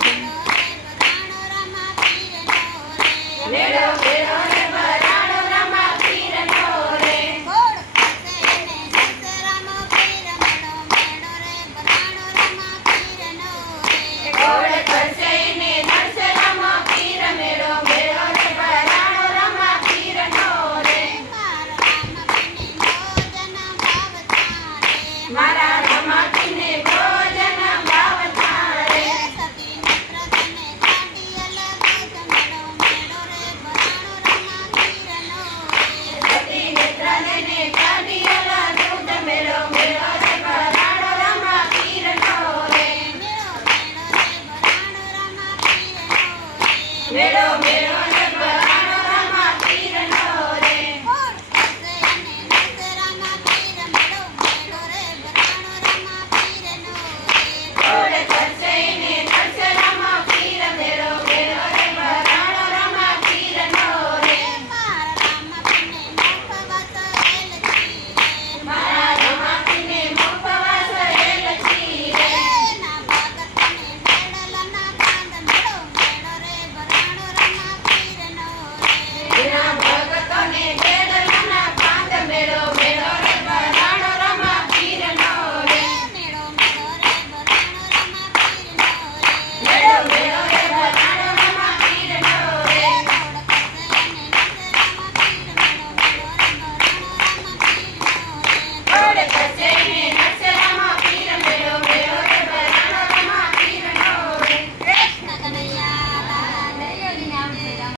Thank you. મેળો મેળો